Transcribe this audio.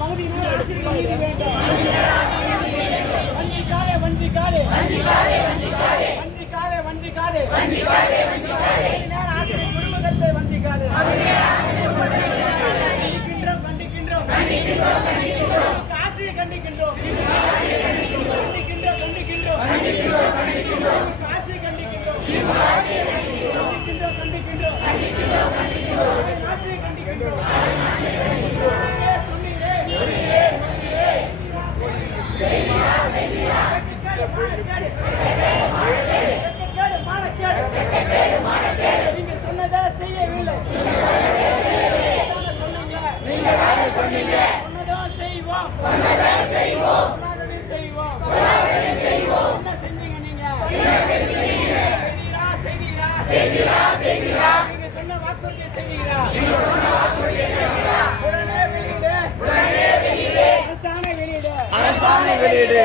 பகுதியினர் அரசியல் நீதி வேண்டும். வஞ்சிக்காதே ஆசிரியர் குடும்பத்தை வஞ்சிக்காதே. கண்டிக்கின்றோம் ஆட்சியை கண்டிக்கின்றோம் ஆட்சியை கண்டிக்கின்றோம் நீங்க சொன்னதை செய்யவில்லை. சொன்னதும் செய்வோம். என்ன செஞ்சீங்க நீங்க? செய்தீரா? நீங்க சொன்ன வாக்குறுதியை செய்தீரா? உடனே வெளியிடு. அரசாணை வெளியிடு.